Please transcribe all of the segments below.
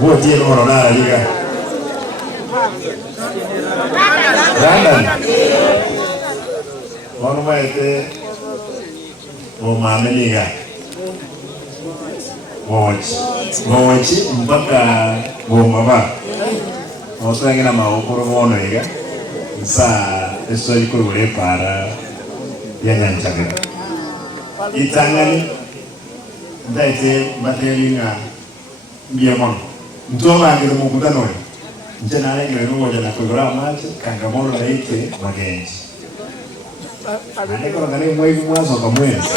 Vote no rona liga. Randa. Ono maite o mameliga. Mochi mpaka gomaba. Osangira maokoro bono liga. Sa eso ikure para yanyanchaga. Itangani ndaite matelinga biamon. Ntoma ngiro mukutano. Njenale ngiro moja na programa kangamolo laite magenji. Aneko ngane mwezi mwanzo kwa mwezi.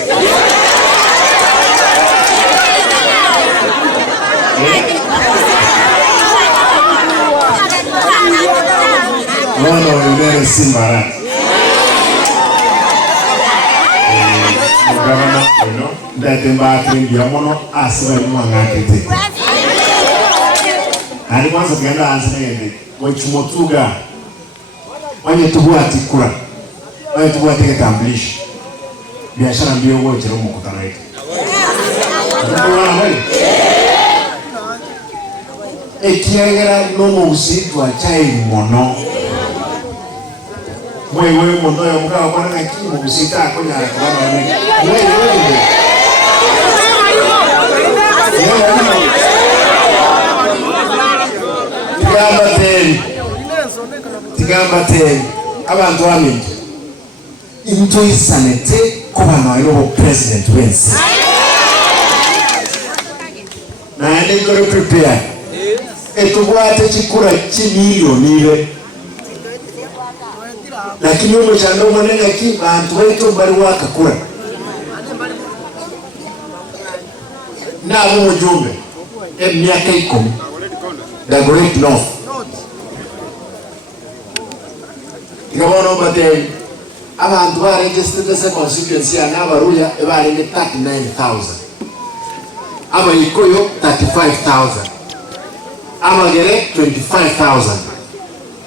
Nono mbele simbara. Mugabana no ndate mbatri biamono asira mwangakete. Ari mwanzo ganda anzene wachumotuga. Wanye tubuati kura. Wanye tubuati kitambulisho. Biashara ndio wewe jero mkutano wetu. Ekiagera no muzitu achai mono. Wewe mono ya mkao kwa nanga kimu musita akonya kwa nanga. Wewe. Tigamba teri abantu aminti into isanete kuba nayo president wensi na ende gore prepare etubwate chikura chimilioni ile lakini umo chando mwanenga ki bantu wetu bali wakakura na abo mjumbe miaka 10 the great north Ikabono bateli abantu ba registered as a constituency anabaruya ebali 39,000 aba ikoyo 35,000 aba gere 25,000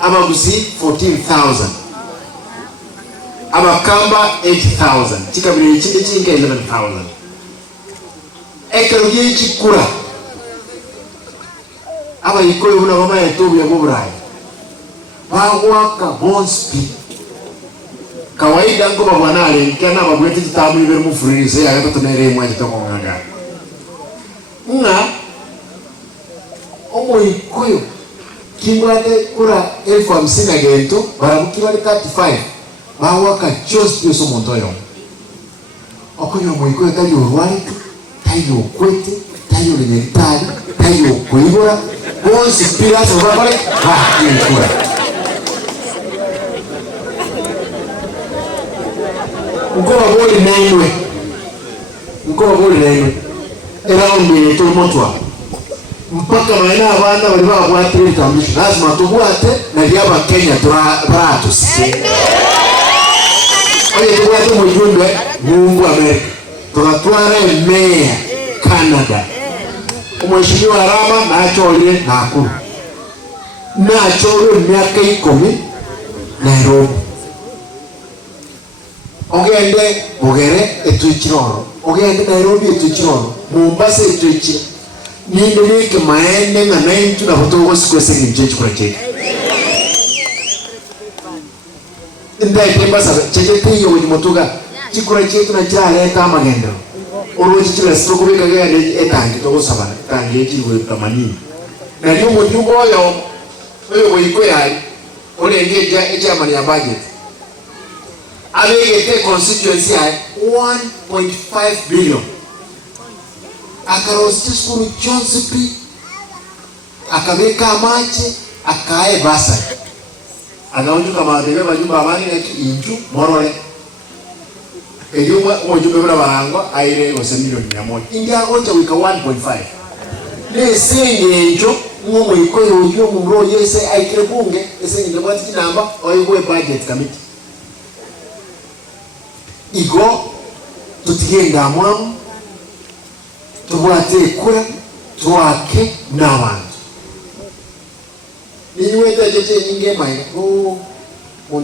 aba busi 14,000 aba kamba 8,000 chikabiri chinde chinga 11,000 ekeruye chikura aba ikoyo una mama yetu ya bubrayi wawaka bonspi kawaida ngo babwanale nkana bagwete kitabu ibere mufurize ya tonere mwaje tomonganga nga omoikoyo kingwate kura 50,000 gento barabukiba 35 bawaka just so montoyo okonyo moikoyo tayo rwali tayo kwete tayo lementari tayo kuibora bonspi la sobale kura Nkoba boli naimwe era omwe tomotwa mpaka maana abana bali babwate bitambishi lazima tubwate na byaba Kenya turato sisi oye tubwate mujumbe Mungu Amerika turatwara meya Canada umheshimiwa Rama na achole nakuru na achole miaka 10 Nairobi ogende bugere etuchiroro ogende Nairobi etuchiroro Mombasa etuchiro ninde nike maende na naintu na hotogo sikwese njeje kwa cheke ndai tembasa cheke tiyo ni motuga chikura chetu na chale kama ngendo oroji chile stroke beka gende etangi to sabana tangi ejiwe tamani na ndio mujumbo yo wewe wiko yai ole ngeja ejamani ya budget Abegete constituency ya 1.5 billion. Akarosti skuru chonsipi, akabeka amache, akae basa. Anaonju kama adebe majumba amani na inju morole. Ejumba mojumbe mna barangwa aire ose milioni 100. India onja wika 1.5. Ne senge injo ngomo ikoyo ujo mumro yese aikire bunge ese ngabati kinamba oyibwe budget committee. Igo tutigenda mwamu tubwate kura twake n'abantu niwete jeje nyinge mai